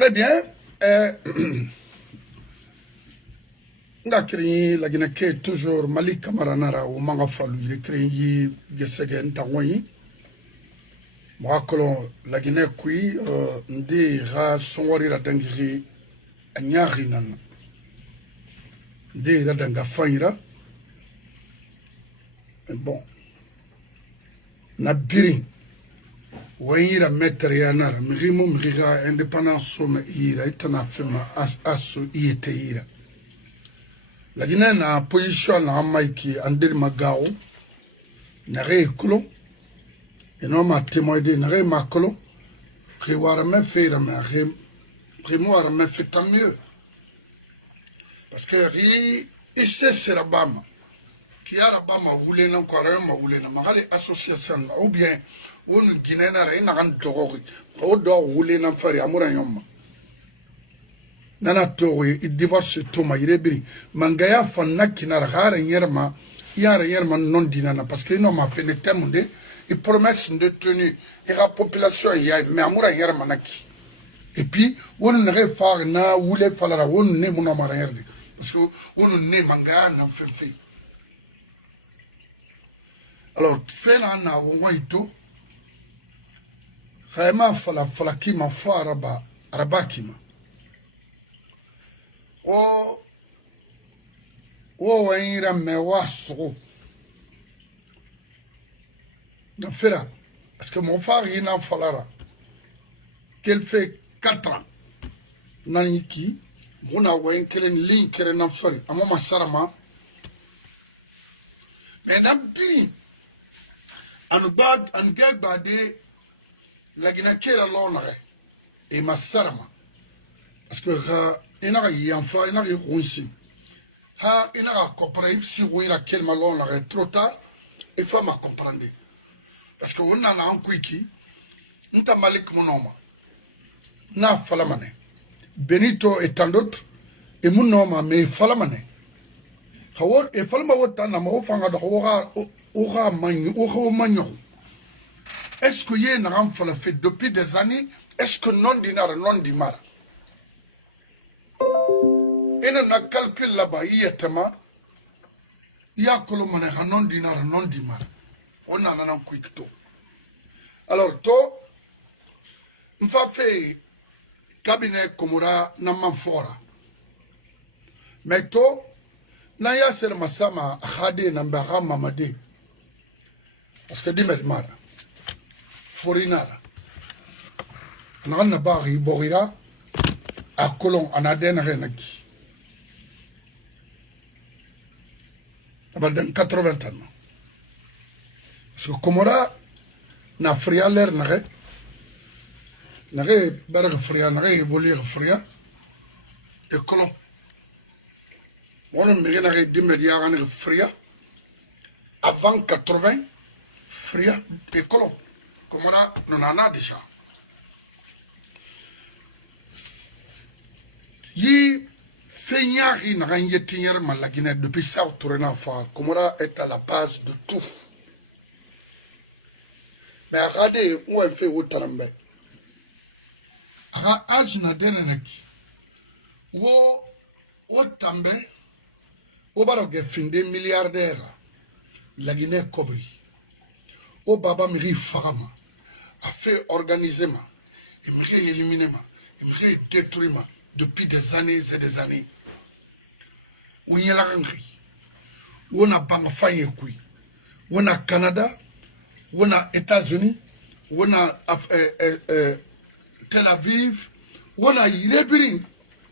Très bien. Nga kiri la Guinée ke toujours Mali Kamaranara ou manga falu il kiri gesege ntawanyi. Mwakolo la Guinée kui ndi ra songori la dangiri anyari nana. Ndi la danga fanyira. Bon. Na biri. Wanyira metre ya nara. Mirimu miriga indépendance somme ira. Itana fema aso iyete ira. La Guinée na position na amaiki andir magao. Nare kolo. Et non ma témoigné nare makolo. Riwara me fait me rimoire me fait tant mieux. Parce que ici c'est Rabama. Qui a Rabama voulait encore un ma voulait na magali association ou bien on Guinée na re na kan togori. O do voulait na fari amura yomma. Nana towe i divorce toma irebiri mangaya fanna kinara hare nyerma yare yerma non dinana parce que non ma fait ne temunde et promesse de tenue et la population ya mais amura yerma naki et puis on ne refar na wule falara on ne mon amara yerde parce que on ne mangaya na fait alors fena na waito khayma fala kima fa arabakima wanyira mewa sogo na fera parce que mon frère il n'a falara qu'elle fait 4 ans naniki mona wayin kelen lin kere na fari amama sarama mais na biri an gagbade la Guinée kera lona et ma sarama parce que ina ga yanfa ina ga ronsi ha ina ga coopérative si wira quel malon la trop tard il faut ma comprendre parce que on a un quiki nta malik monoma na falamane benito et tant d'autres et monoma mais falamane hawo e falma wota na mo fanga do ora manyo est-ce que y na ram fala fait depuis des années est-ce que non dinar non dimara. Et on a calculé là-bas, il y a que l'on non dinar, non dimar. On a un quick to. Alors, to, on va faire cabinet comme ça, n'a fora. Mais to, n'a ya ser masama, hade, n'ambara, mamade. Parce que dimet mara. Forinara. N'a pas borira, à colon, en aden renaki. Dans 80 ans. Parce que Comora n'a fria l'air n'a pas fria, n'a évolué fria. Et colon. On a mis un 2 milliards de fria. Avant 80, fria et colon. Comora n'en a déjà. Y Fenyari n'a rien yétinyer mal la Guinée depuis ça au tournant fort. Comora est à la base de tout. Mais regardez où elle fait au talambe. Aga ajna deneneki. Wo tambe. Wo baroge finde milliardaire. La Guinée cobri. Wo baba miri fagama. A fait organiser ma. Il me éliminer ma. Il me détruire ma. Depuis des années et des années. On a Bangfaye kui, on a Canada, on a États-Unis, on a Tel Aviv, on a Irebirin,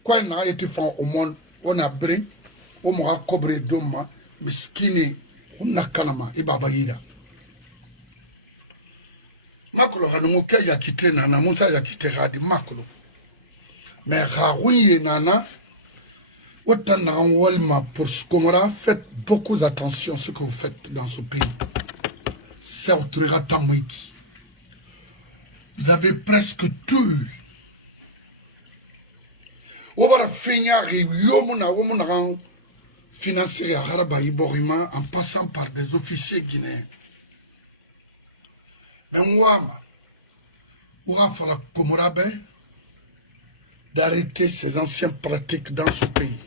quoi il n'a été fait au monde, on a Brin, on m'a cobré d'homme, miskini, on a Kanama, Ibabaïda. Makolo Hanouke ya quitté Nana, Moussa ya quitté Radi Makolo. Mais Raoui Nana, autant pour ce Comora, faites beaucoup attention à ce que vous faites dans ce pays. C'est Tamwiki. Vous avez presque tout. On va finir financier à Haraba Iborima en passant par des officiers guinéens. Mais moi, on va faire la Comora, d'arrêter ces anciennes pratiques dans ce pays.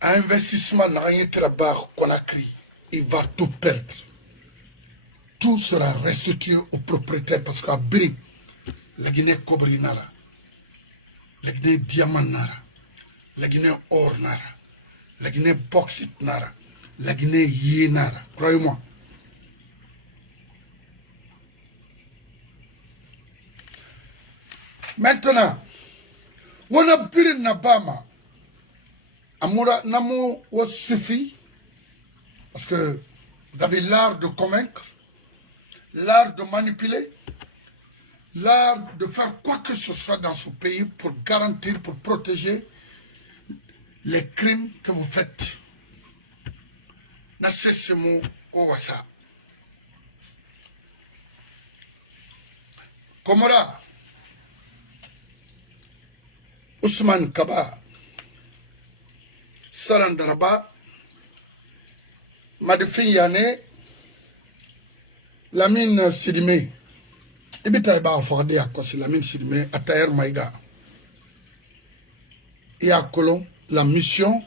Investissement n'a rien travaillé Conakry, il va tout perdre. Tout sera restitué aux propriétaires parce qu'à Biri, la Guinée Cobri Nara, la Guinée Diamant Nara, la Guinée Or Nara, la Guinée Bauxite Nara, la Guinée Yé Nara, croyez-moi. Maintenant, on a Biri Nabama, Amoura Namo suffit, parce que vous avez l'art de convaincre, l'art de manipuler, l'art de faire quoi que ce soit dans ce pays pour garantir, pour protéger les crimes que vous faites. Nassesemo Owasa. Komora. Ousmane Kaba. Sarandaraba. Madifin Yane. Lamine Sidime. Ibita Eba Forde à cause Lamine Sidime. Atayer Maïga. Et à Colomb, la mission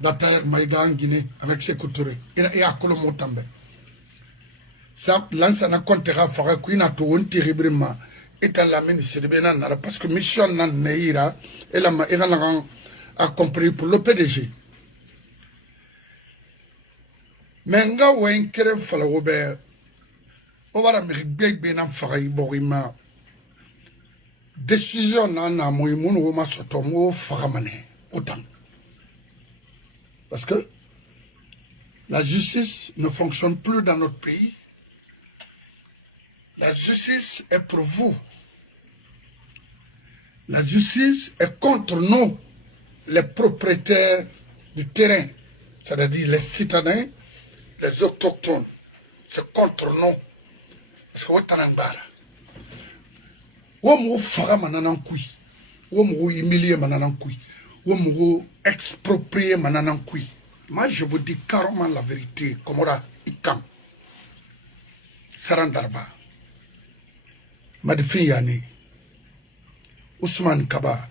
d'Atayer Maïga en Guinée avec ses coutures. Et à Colomb Motambe. Ça, l'ancien comptera Fara Quina to un terriblement. Et à Lamine Sidime Nara. Parce que mission nan Neira. Et la Maïga a compris pour le PDG. Mais nga wen kere fala Robert. On va la big ben faray borima. Décision nana moïmoun ou ma sotomo faramane. Autant. Parce que la justice ne fonctionne plus dans notre pays. La justice est pour vous. La justice est contre nous, les propriétaires du terrain. C'est-à-dire les citadins, les autochtones. C'est contre nous. Parce que vous êtes en fera mananankui. Vous humilier mananankui. Vous exproprier mananankui. Moi, je vous dis carrément la vérité. Komora Ikam. Sarandarba. Madifin Yani. Ousmane Kaba.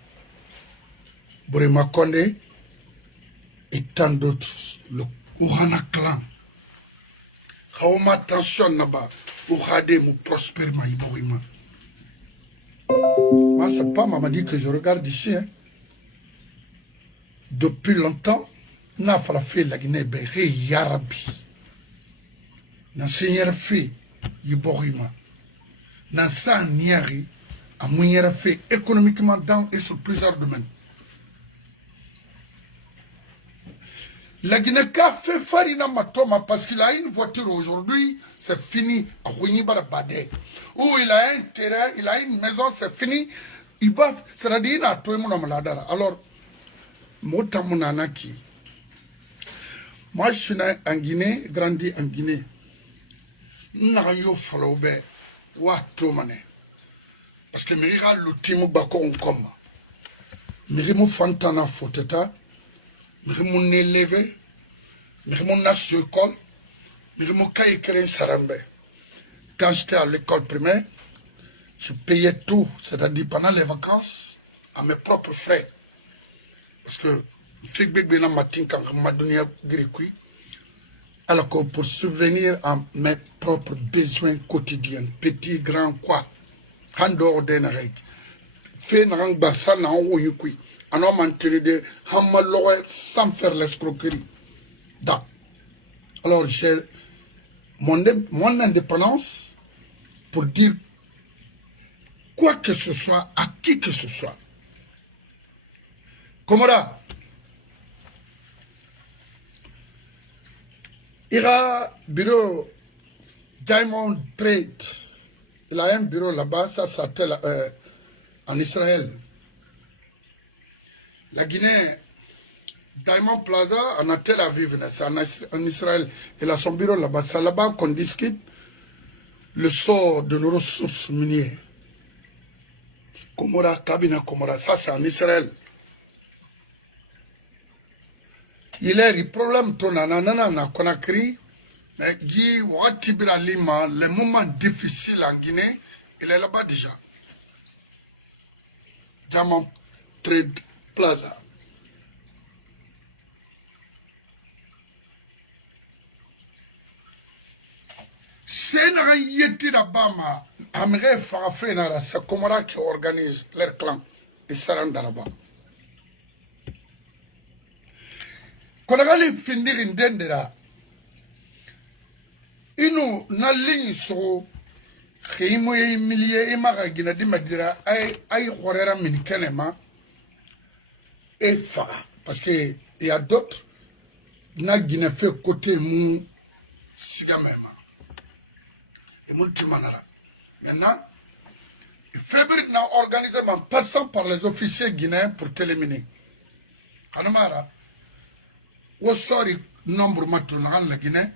Burema Konde. Et tant d'autres. Le Ouhana clan. Haoma attention naba. Ouhade mou prospère ma iborima. Moi, c'est pas m'a dit que je regarde ici. Hein. Depuis longtemps, n'a pas fait la Guinée Béré Yarabi. N'a seigneur fait Iborima. N'a sa niari a mouillère fait économiquement dans et sur plusieurs domaines. La Guinée a fait Farina Matoma parce qu'il a une voiture aujourd'hui, c'est fini. Ou il a un terrain, il a une maison, c'est fini. Il va, c'est-à-dire, il a tout le monde alors, moi, je suis né en Guinée, grandi en Guinée. Parce que je suis l'ultime bakon comme. Je suis fantana foteta. Je suis élevé. Je suis nassé école. Je suis kaye sarambe. Quand j'étais à l'école primaire, je payais tout, c'est-à-dire pendant les vacances, à mes propres frais. Parce que alors que pour subvenir à mes propres besoins quotidiens, petits, grands, quoi, en dehors d'un règle, fait n'ang basa n'ang oyukui, un homme enterré sans faire l'escroquerie. Alors j'ai mon indépendance pour dire quoi que ce soit, à qui que ce soit. Komora, il y a un bureau Diamond Trade. Il a un bureau là-bas, ça s'appelle en Israël. La Guinée, Diamond Plaza, en a Tel Aviv, c'est en Israël. Il a son bureau là-bas. C'est là-bas qu'on discute le sort de nos ressources minières. Komora, Kabina Komora, ça c'est en Israël. Il est le problème ton nanana Conakry, mais dit Ouatibira Lima, les moments difficiles en Guinée, il est là-bas déjà. Diamond Trade Plaza. C'est un yéti d'Abama, Amré Farafena, c'est Komora qui organise leur clan et Sarandaraba. Quand on a fini d'Indendera, inu na ligne sur khimo ye millier e maga gina di madira ay khorera min kenema et fa parce que il y a d'autres na gina fait côté mu sigamema et multimanara maintenant février n'a organisé en passant par les officiers guinéens pour t'éliminer hanamara wo sori nombre matuna la Guinée.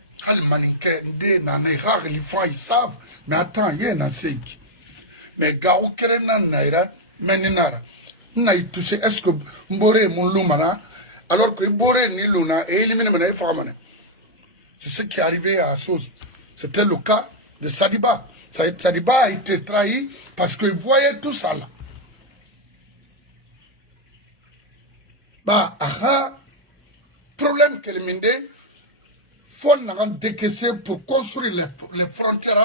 Ils savent, mais attends, il y a un sec. Mais Gao Kerena Naira, Meninara, n'a touché, est-ce que Mbore mon Lumana, alors que Bore ni Luna et éliminé Mene Famane. C'est ce qui est arrivé à Sos. C'était le cas de Sadiba. Sadiba a été trahi parce qu'il voyait tout ça là. Bah, problème qu'elle m'a dit. Faut décaisser pour construire les frontières.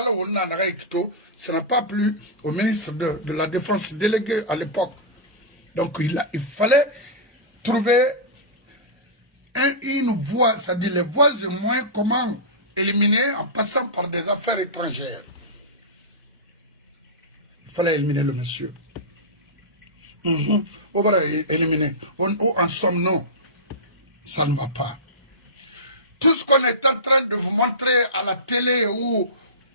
Ce n'est pas plus au ministre de la Défense délégué à l'époque. Donc il fallait trouver une voie, c'est-à-dire les voies et moyens comment éliminer en passant par des affaires étrangères. Il fallait éliminer le monsieur. On va éliminer. En somme, non. Ça ne va pas. Tout ce qu'on est en train de vous montrer à la télé ou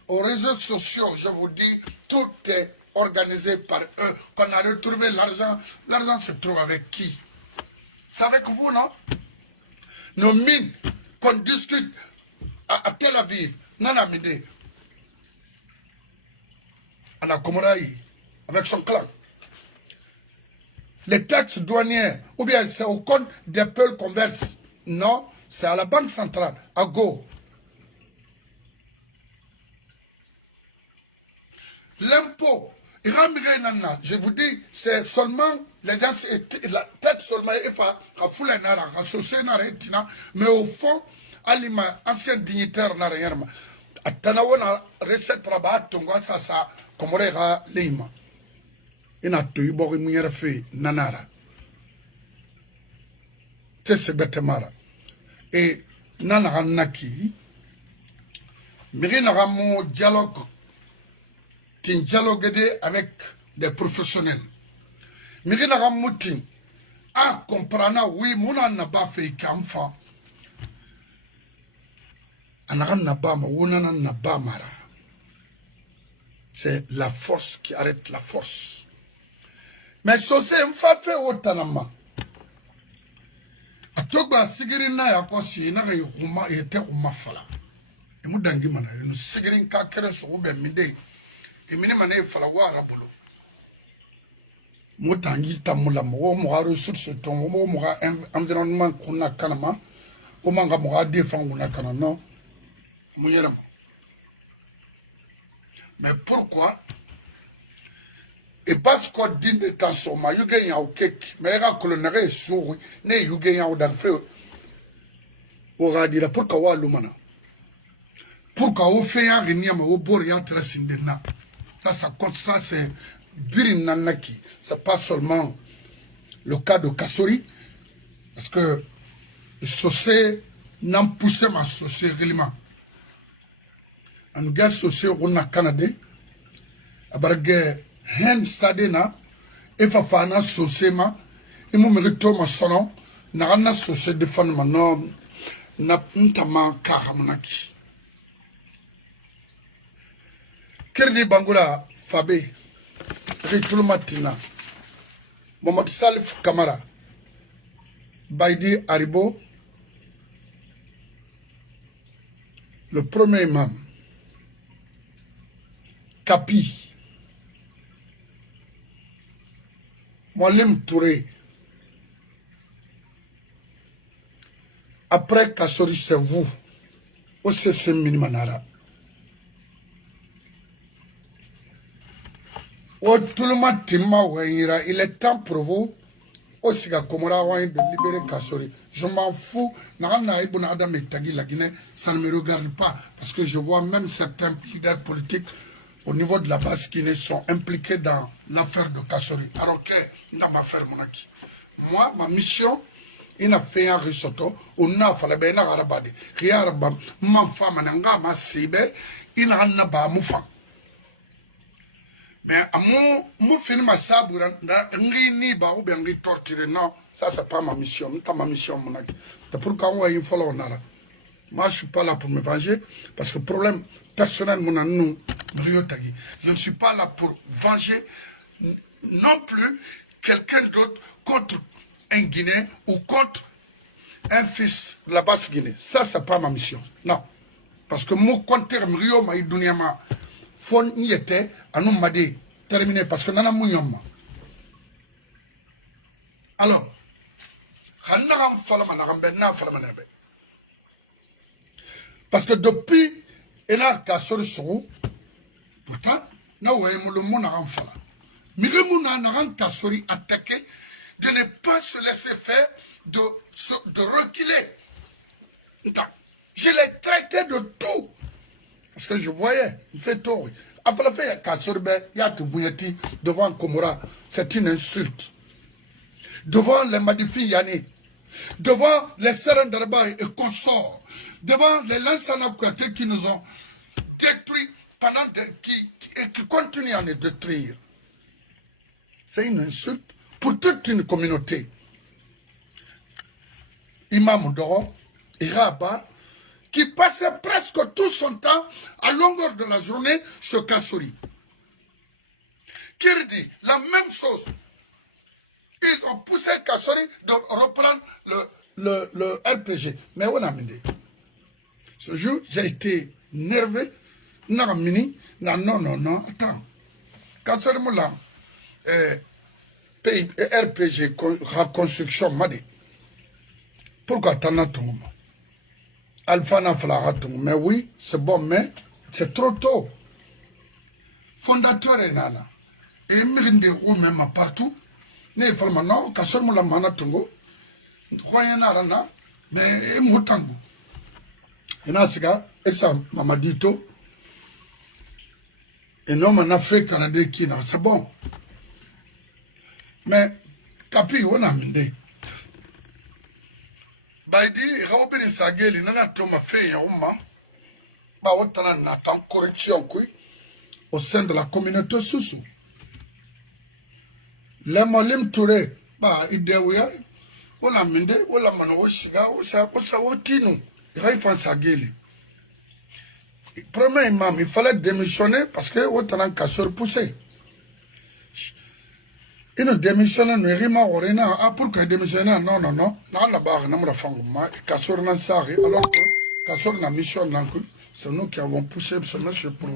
aux réseaux sociaux, je vous dis, tout est organisé par eux. Qu'on a retrouvé l'argent, l'argent se trouve avec qui? C'est avec vous, non? Nos mines qu'on discute à Tel Aviv, Nanamide, à la Comoraï, avec son clan. Les taxes douanières, ou bien c'est au compte des peuples qu'on verse. Non. C'est à la Banque centrale, à Go. L'impôt, je vous dis, c'est seulement, les gens, la tête seulement, mais au fond, Alima, ancien dignitaire, n'a rien. Atanawana, recette rabat, tonga, ça, komorera, lima. Ina tuibori mouyerefe, nanara. Tesse betemara. Et nana naki mirina mo dialogue tin dialogue avec des professionnels mirina mutin a comprendre oui mona na ba fe kamfa anara na ba ma wona na ba mara c'est la force qui arrête la force mais so c'est un fait autanama Atogba sigirin na ya kosi na ga yuma yete umafala. Emu dangi mana no sigirin ka kere so be minde. Emini mana e fala wa rabolo. Mo dangi tamula mo mo ga ressource ton mo mo ga environnement kuna kanama. O manga mo ga défendre na kana non. Mo yera. Mais pourquoi? Et parce qu'on dit de temps sur ma yugen au cake, mais il y a colonel sur ne yugen au dans feu. On va dire pourquoi l'homme pourquoi on fait un réunion au bord et entre sindena. Ça compte ça c'est birin nanaki. C'est pas seulement le cas de Kassori parce que le saucé n'en poussé ma saucé réellement. En gars saucé on a Canada à bargue hen sadena efa fana sosema imu merito masono na na sose de fan manom na ntama ka hamunaki kerdi bangula fabe ritul matina Mohamed Salif Kamara Baidi Aribo le premier imam Kapi Moualim Touré. Après Kassori, c'est vous. Au CC Minimanara. Tout le monde il est temps pour vous aussi de libérer Kassori. Je m'en fous. Ça ne me regarde pas. Parce que je vois même certains leaders politiques au niveau de la base qui sont impliqués dans l'affaire de Kassori. Alors que dans ma affaire, moi, ma mission, il a fait un risotto. On a fait le bien à Arabadi. Riarabam, ma femme, ma sibe, il a un ba moufan. Mais à mon film, ma sabre, ni ba ou bien torturer, non, ça c'est pas ma mission, c'est pas ma mission, mon ami. C'est pourquoi on a une fois là. Moi, je suis pas là pour me venger, parce que problème personnel, mon ami, je ne suis pas là pour venger non plus quelqu'un d'autre contre un Guinéen ou contre un fils de la basse Guinée. Ça, c'est pas ma mission. Non. Parce que mon compte Rio m'a dit Fon y était, à nous m'a dit terminé parce que nana mounyama. Alors, parce que depuis, elle a cassé sur pourtant, na ouais, le monde a renfala. Mais le monde a cassé attaqué de ne pas se laisser faire, de reculer. Je l'ai traité de tout. Parce que je voyais, il fait tort. Après le fait, il y a tout bouillati devant Komora. C'est une insulte. Devant les Madifi Yanni, devant les Seren d'Arba et consorts, devant les Lansana Kouate qui nous ont détruits pendant qui continuent à nous détruire. C'est une insulte pour toute une communauté. Imam Doro, Iraba, qui passait presque tout son temps à longueur de la journée sur Kassori. Kirdi, la même chose. Ils ont poussé Kassori de reprendre le RPG. Mais on a mis. Ce jour, j'ai été nerveux. Non, attends. Kassori Moula, RPG, reconstruction, m'a dit. Pourquoi t'en as tout le monde? Alpha n'a mais oui, c'est bon, mais c'est trop tôt. Fondateur est là. Et il me même partout. Ne faut maintenant, quand seulement la manatungo, croyez n'a mais il moutango. Et là, c'est et ça, mamadito. Et non, en Afrique, Canada, qui n'a, c'est bon. Mais, capi, on a mis. Baidi, Robin Sageli, nana toma fait un moment, bah, autant n'attend correction, au sein de la communauté Soussou. Les Molim Touré, bah, idéouya, on a mendé, on a manouchiga, on s'est otinu, Raifan Sageli. Premier imam, il fallait démissionner parce que autant qu'à se repousser. Il ne démissionne ne rima orena ah pour que démissionne non la barre n'a fanguma Kassor n'a sari alors que Kassor n'a mission n'encul c'est nous qui avons poussé ce monsieur pour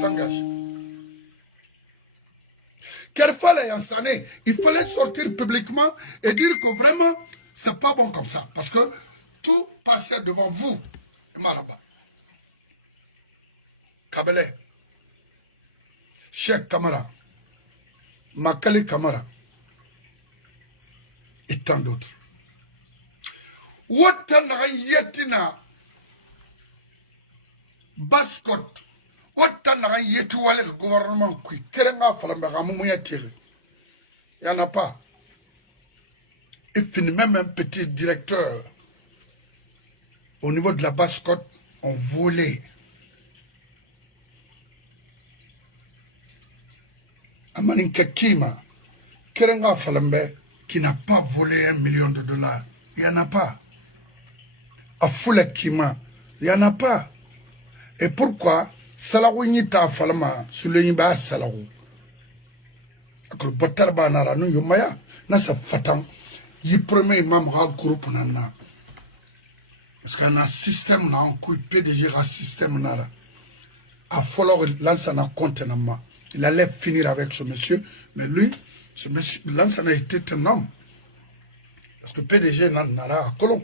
s'engager. Qu'il fallait installer, il fallait sortir publiquement et dire que vraiment c'est pas bon comme ça parce que tout passait devant vous Maraba Kabele Cheikh Kamara Makali Kamara et tant d'autres. Wotana yetina baskot. Wotana yetuale gouvernement qui kerenga falamba ramu yatire. Il n'y en a pas. Il finit même un petit directeur au niveau de la baskot ont volé. Amaninka Kima, Kerenga Falambe, qui n'a pas volé $1 million. Il n'y en a pas. Afoula Kima, il n'y en a pas. Et pourquoi Salawini ta Falama, Suleniba Salaou. Akol Batarba Naranu Yumaya, Nasa Fatam, y premier imam ha groupe nana. Parce qu'il y a un système, là, un coup de PDG, un système, là. A falloir lancer un contenant. Il allait finir avec ce monsieur, mais lui, ce monsieur, Lansana était un homme. Parce que PDG n'a pas à Colomb.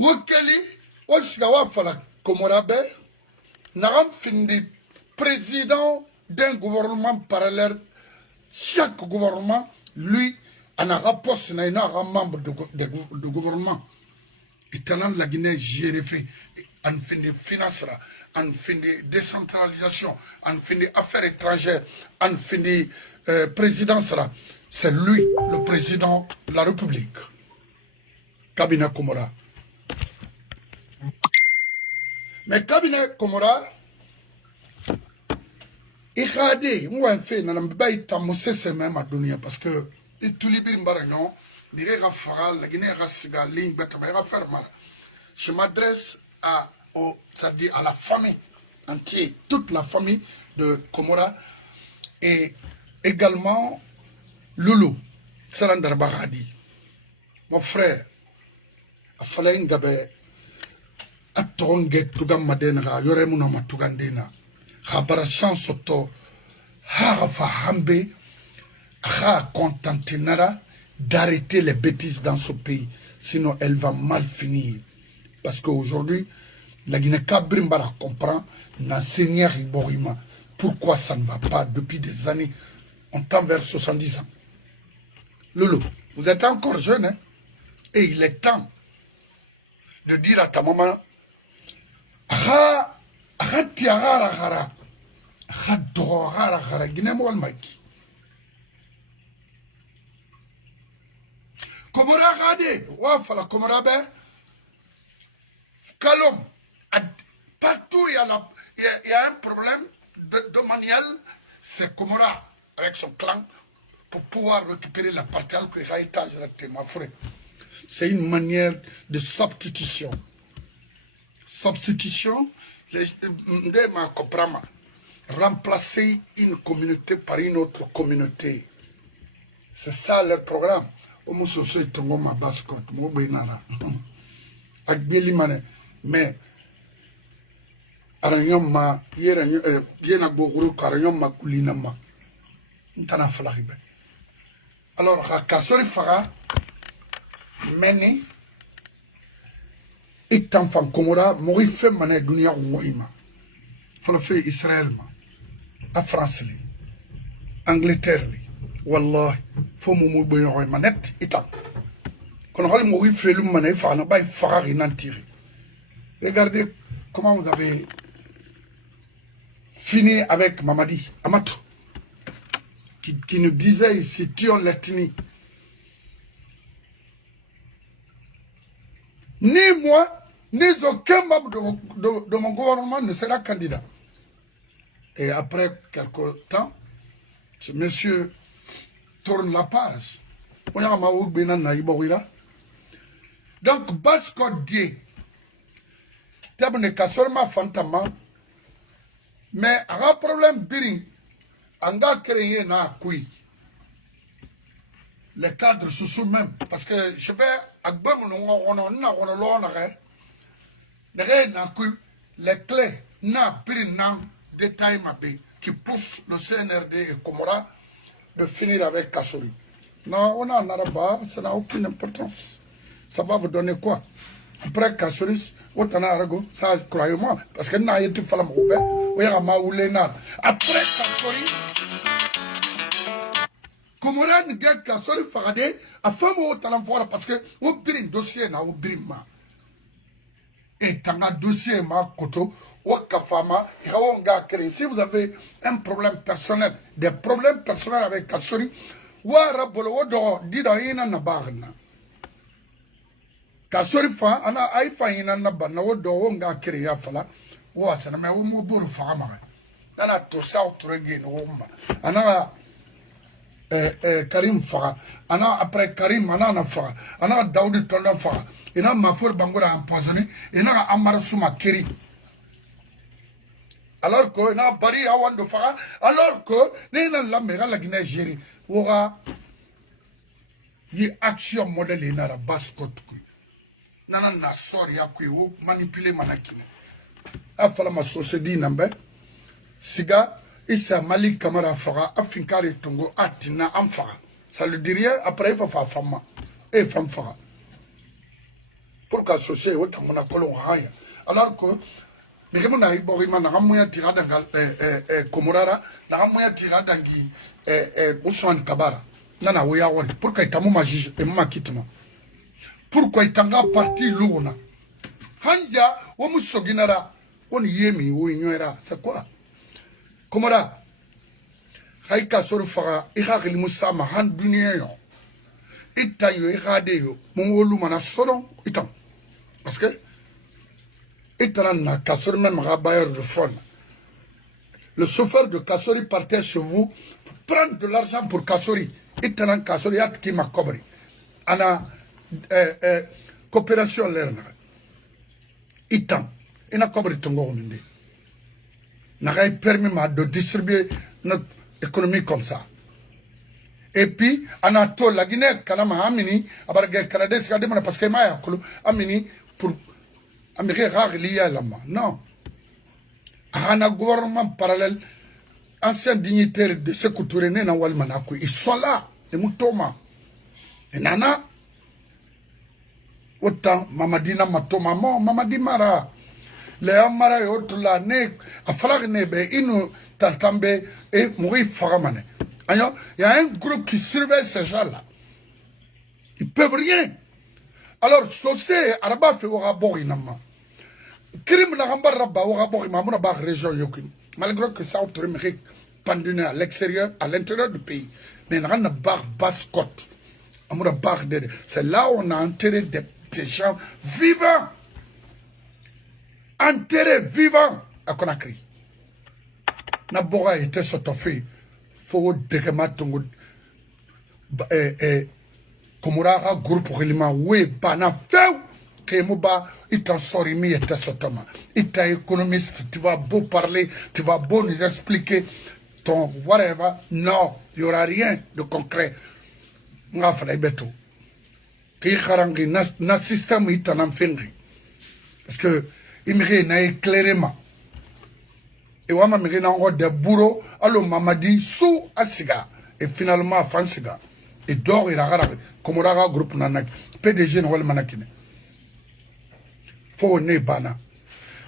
Wokeli, Osgawa Fala Komorabe, Nagam Findi, président d'un gouvernement parallèle, chaque gouvernement, lui, en a poste, il a un membre de gouvernement. Et tenant la Guinée, j'ai fait, en fin de finance, en fin de décentralisation, en fin d'affaires étrangères, en fin de présidence, c'est lui, le président de la République. Cabinet Komora. Mais cabinet Komora, il a dit, moi, en fait, je ne vais pas me même à donner parce que tout les biens barano, les rafales, la Guinée rasiga, ligne, je m'adresse à la famille entière, toute la famille de Komora et également Loulou, Salandar Bahadi, mon frère, a fallu ngabe atonge tugam madenra yore munoma tugandina khabara chance to ha fahambe ha contentinara d'arrêter les bêtises dans ce pays, sinon elle va mal finir. Parce qu'aujourd'hui, la Guinée-Cabrimbara comprend l'enseignant Iborima. Pourquoi ça ne va pas depuis des années? On tend vers 70 ans. Lolo, vous êtes encore jeune, hein? Et il est temps de dire à ta maman, Komora gade, wafala Komora be, Kalom, partout il y a un problème de manuel, c'est Komora avec son clan pour pouvoir récupérer la partie que Raïta directement frère. C'est une manière de substitution. Substitution, remplacer une communauté par une autre communauté. C'est ça leur programme. Mais aranyoma yena boguru karanyoma kulinama ntana flahibe. Alors kasori faga meni iktan fan Komora mori fe mané dunia ngoima fala fe Israël ma a France li Angleterre li wallahi fo mo boyo ngoima net itam kono hol mori fe lu mané fa na bay faga inantiri. Regardez comment vous avez fini avec Mamadi Amatou qui nous disait ici tuons l'ethnie. Ni moi, ni aucun membre de mon gouvernement ne sera candidat. Et après quelque temps, ce monsieur tourne la page. Donc, Basco dit, Tabne Kassorma Fantama, mais un problème biring, anga créé na kui. Les cadres sous même, parce que je vais à les clés na biring détail qui pousse le CNRD et Komora de finir avec Kassori. Non, on a un arabe, ça n'a aucune importance. Ça va vous donner quoi? Après Kassori, ça, croyez-moi, parce que n'a été fait la après Kassori, Komora ne gagne Kassori Fagade, a fait mon talent fort parce que au birin dossier na au birima. Et dans un dossier ma koto, au kafama, si vous avez un problème personnel, des problèmes personnels avec Kassori, wara bolo do dida ina na bagna. Kassori fa ana ay fa ina na banna wo do nga kiri ya fala wa sana me wo mo buru fa ma ana to sa otrege no ma ana Karim fa ana après Karim ana na fa ana Daoud Tonda fa ina Mafour Bangoura empoisonné ina Amara Souma kiri alors que na bari awando fa alors que nina la mera la Guinée géri wora yi action modèle ina la bascot nana na sori ya kwe manipuler manakine afala ma société nambe siga isa Malik Kamara fara afinkari tongo atina amfara ça le dit rien après il faut faire femme et femme fara pour qu'associer autant mon colon haya alors que mais que mon aïe borima n'a pas tiré dans Komorara, n'a pas tiré dans Ousmane Kabara. Nana Ouya Wadi. Pourquoi il t'a mon magige et mon quittema? Pourquoi il t'a parti l'ourna? Hanja, ou Moussoginara, on yemi ou ignorera, c'est quoi? Komora, Haïka Sorfara, Irak Moussama, Han Dunio, Itayo, Iradeo, mon Olumana Solon, Itan. Parce que, Itan, Kassori même rabailleur de fond. Le chauffeur de Kassori partait chez vous pour prendre de l'argent pour Kassori. Itan Kassori, Atki Makobri. Ana coopération l'air. Itan. Ina Kobri Tongo Minde. N'a permis de distribuer notre économie comme ça. Et puis, Anatole, la Guinée, Kanama, Amini, Abarga, Canada, Skademana, parce que Maya, Amini, pour Amérique rare lié à l'âme. Non. Un gouvernement parallèle, anciens dignitaires de ce couturené na Walmanakou, ils sont là, les moutoma. Et Nana, autant, Mamadina Matoma, Mamadi Mara. Les Amara et autres là, à Falagnebe, Inu, Tantambe et Mouri Faramane. Il y a un groupe qui surveille ces gens-là. Ils peuvent rien. Alors, Sosé, Araba fait Warabori Nama. Crime Naramba Rabba, Warabori, Mamouna Bar région Yokin. Malgré que ça, on mérite penduné à l'extérieur, à l'intérieur du pays. Mais il y a une barre basse-côte. C'est là où on a enterré des gens vivants. Enterré vivant à Conakry. Nabora était sotofé. Faut déguematongo. Komora groupe relima. Oui, bana feu. Kemoba, il t'en sort, il était sotoma. Il t'a économiste, tu vas beau parler, tu vas beau nous expliquer ton whatever. Non, il n'y aura rien de concret. Nga fala ibeto. Ki kharangi na système il t'en enfingri. Parce que il n'a éclairement. Et on m'a mis des bourreaux, alors Mamadi sous Asiga, et finalement Fansiga. Et d'or, il a regardé, comme on a un groupe Nanak, PDG Noël Manakine. Faut ne bana.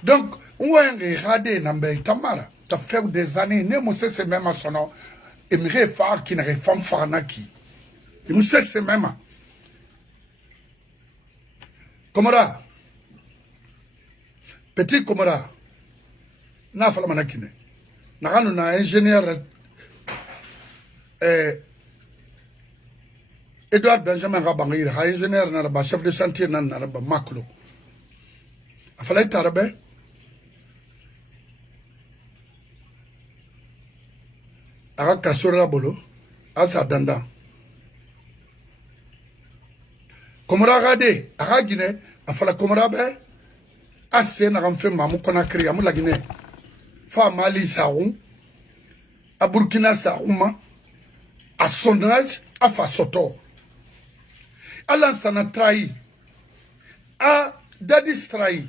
Donc, on a regardé Nambe Tamara, tu as fait des années, ne me sait même à son nom, et me réfère qui ne réforme Farnaki. Il me sait c'est même. Comme ça. Petit Komora, n'a pas la manakine. N'a un ingénieur Edouard Benjamin Rabangir, un ingénieur n'a chef de chantier n'a pas Maklo. A fallu t'arabé. A Kassora Bolo, a Sadanda. Komora Rade, a Guinée, a fallu Komora Bé. Assez n'a pas fait mamou Conakry, à la Guinée. Fa Mali Saoum, à Burkina Saouma, à Sondage, à Fasoto. À Lansana trahi, à Dadis trahi.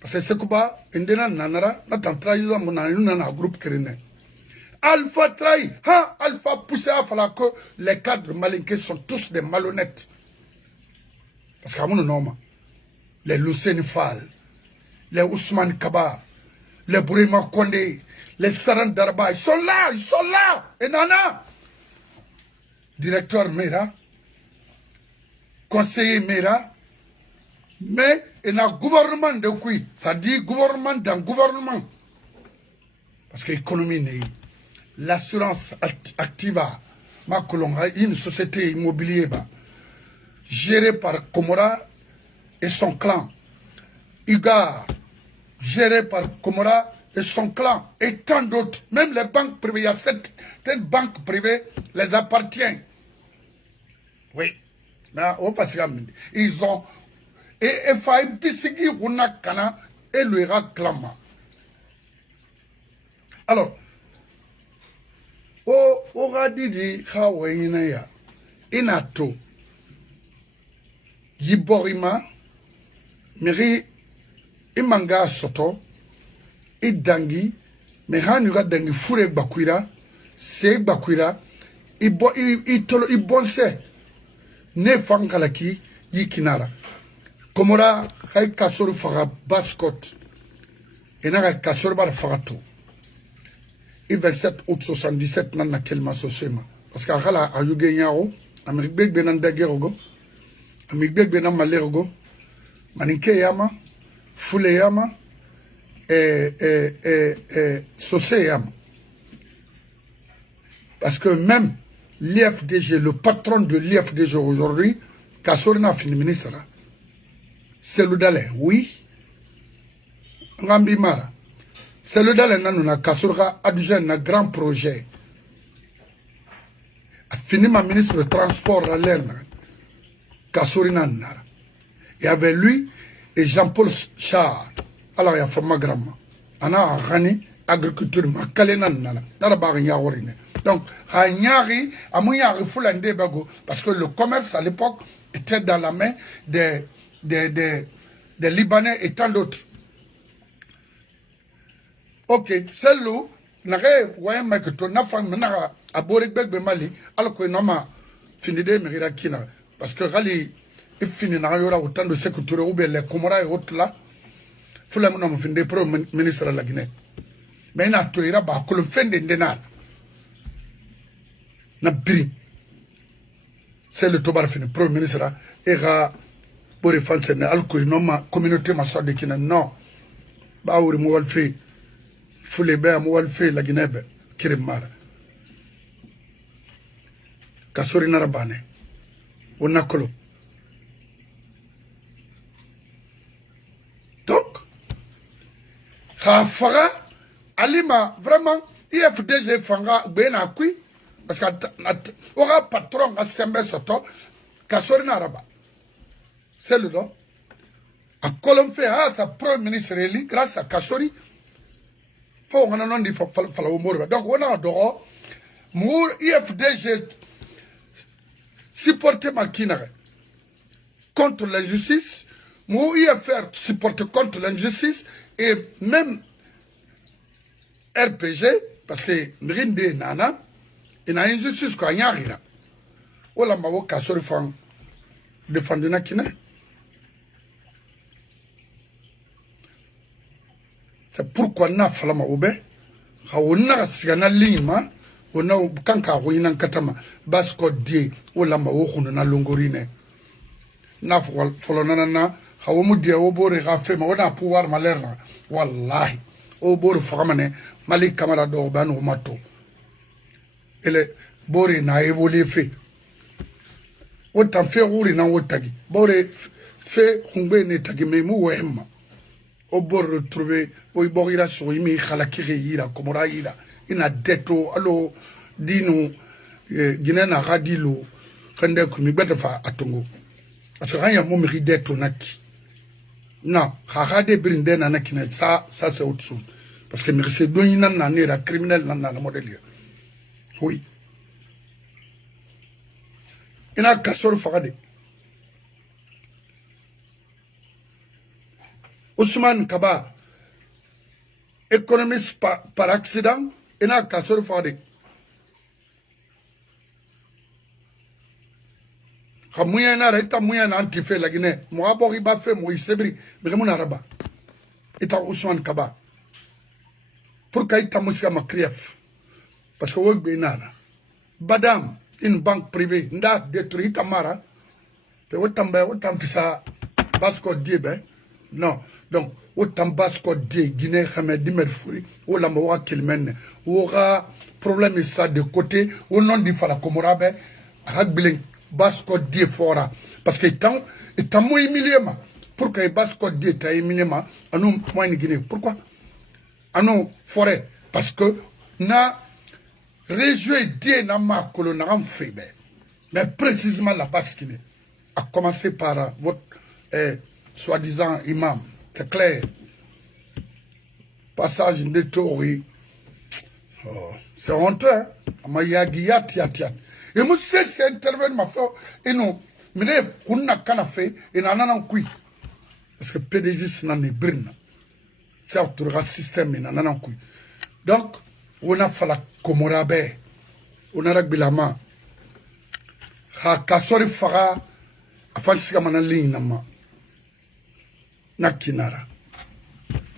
Parce que c'est quoi, Indena Nanara, n'a pas trahi dans mon un groupe créné. Alpha trahi, ha, Alpha poussé à falloir que les cadres malinqués sont tous des malhonnêtes. Parce qu'à mon nom, les Lucien Fall, les Ousmane Kaba, les Bourima Kondé, les Saran Darba, ils sont là, et Nana, directeur Mera, conseiller Mera, mais il y a un gouvernement de qui, ça dit gouvernement d'un gouvernement. Parce que l'économie n'est l'assurance activa, une société immobilière gérée par Komora et son clan. Igar, géré par Komora et son clan, et tant d'autres, même les banques privées, il y a certaines banques privées, les appartient. Oui, mais on va se ils ont, et Faï Bissigi, Runakana, et le Clama. Alors, au Radidi, Hawaïnaya, Inato, Yiborima, Miri, Imanga Soto, Idangi, Mehanuga Dangi Fure Bakwira, Se Bakwira, Ibonse, Ne Fangalaki, Yikinara. Komora, Haïka Soru Fara Baskot, et n'a kasori bar fagato et 27 août 77 nan na kelma sosema parce que akala ayuge nyaro amerique benan dagerogo amerique benan malergo maninke yama fule yama sosé yama parce que même l'IFDG, le patron de l'IFDG aujourd'hui, kasori na fini ministre c'est le Dale, oui. Ngambi Mara. C'est le Dale nanuna Kasurga adjoint un grand projet. A fini ma ministre de transport à l'air. Kasuri nanara. Et avec lui et Jean-Paul Char. Alors il y a fait ma grand-mère. Ana Rani agriculture ma kalena nana. Nara bari yaorine. Donc Hanyari amuyari fulande bago parce que le commerce à l'époque était dans la main des Libanais et tant d'autres. Ok, celle-là, n'arrête, ouais, mais que ton enfant n'a à Boribek de Mali, alors que non, ma fini de Mérida Kina. Parce que Rali, il finit n'a eu autant de sécurité ou bien les Comores et autres là, il faut la mon fin de pro ministre de la Guinée. Mais il n'a pas eu à que le fin de Dénar. N'a bri. C'est le Tobar fini, pro ministre, et ra. Pour les fans, c'est alcool, non, ma communauté m'a sorti de Kina, non. Bah, ou le fait, faut les bains, moi, le fait, la Guinée, Kirimara. Kasori Narabane, on a colo. Donc, Rafara, Alima, vraiment, IFDG Fanga, Ben Akui, parce qu'on aura patron à Sembe Soto, Kasori Naraba. C'est le nom. À Colombe, sa premier ministre élu, grâce à Kasori, faut qu'on en ait fait. Donc, on a d'or, mon IFDG supporter ma kinare contre l'injustice, mon IFR supporter contre l'injustice, et même RPG, parce que Mrinde Nana, il y a une injustice qu'on y a rien. On a ma Kasori fan défendu na kinare. C'est pourquoi on a fait la maoube, on a sigana lima, on a kanka roinan katama, basko die, ou la maoukou na longorine. Na folonana, haomu die obore rafema, on a pouvoir malerna, wallahi, obore famane, malik camarade urban ou mato. Et le bore na évolué fait. Autant fait rouler na otagi, bore fait humbe ne tagi memu wema. Au bord retrouvé, au bord il a souri, Khalakiri, il a Komora, il a detto, allo, dino, Guinée radilo, Kende Kumi, Bedefa, Atongo. Parce que rien y'a mon mérite d'être naki. Non, Harade Brinden Anakinet, ça c'est autre chose. Parce que merci Doinan Nanera, criminel Nana modèle. Oui. Il a Kassor Farade. Ousmane Kaba, économiste par accident, il n'a qu'à se refaire. Quand Mouya n'a pas Mouya anti-fait la Guinée, moi, il va faire Moïse Sebri, mais mon arabe. Et Ousmane Kaba. Pourquoi il t'a moussé à ma crief? Parce que Wog Benara. Badam, une banque privée, n'a détruit Tamara. Et autant fait ça, parce qu'on dit, ben, non. Donc, autant basco de Guinée, Hamed Merfoui, ou la Moa Kilmen, aura problème ça de côté, au nom du Fala Komorabe, Hagbilin, basco de fora. Parce que tant moins millième, pourquoi basco de ta éminemment, à nous, moins Guinée. Pourquoi? À nous, forêt. Parce que, na, région de na ma colonne fait, mais précisément la Basse-Guinée, a commencé par votre, soi-disant imam. C'est clair. Passage de théorie. Oh, c'est honteux, hein? Et moi, c'est intervenir ma foi. Et non, mais on n'a qu'à faire, et n'en a pas. Parce que PDG, c'est un brune. C'est un système, et n'en a pas. Donc, on a fait la Komorabe. On a réglé la main. Ha Kasori Fara, a fait ce qu'on a ligne. Nakinara.